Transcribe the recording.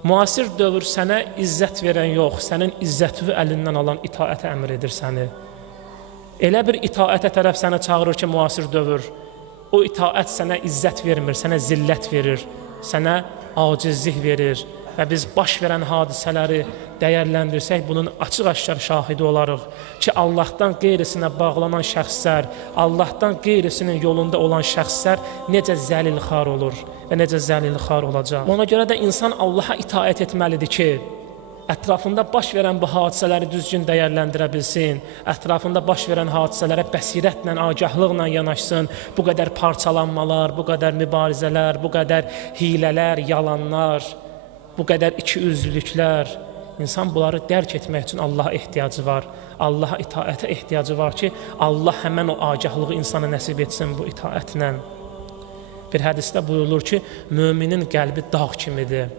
Müasir dövr sənə izzət verən yox, sənin izzətini əlindən alan itaətə əmr edir səni. Elə bir itaətə tərəf səni çağırır ki, müasir dövr, o itaət sənə izzət vermir, sənə zillət verir, sənə acizlik verir. Və biz baş verən hadisələri dəyərləndirsək, bunun açıq-aşkar şahidi olarıq ki, Allahdan qeyrisinə bağlanan şəxslər, Allahdan qeyrisinin yolunda olan şəxslər necə zəlilxar olur və necə zəlilxar olacaq. Ona görə də insan Allaha itaət etməlidir ki, ətrafında baş verən bu hadisələri düzgün dəyərləndirə bilsin, ətrafında baş verən hadisələrə bəsirətlə, agahlıqla yanaşsın, bu qədər parçalanmalar, bu qədər mübarizələr, bu qədər hilələr, yalanlar, bu qədər ikiüzlülüklər, insan bunları dərk etmək üçün Allaha ehtiyacı var, Allaha itaətə ehtiyacı var ki, Allah həmən o agahlığı insana nəsib etsin bu itaətlə. Bir hədisdə buyurulur ki, müminin qəlbi dağ kimidir.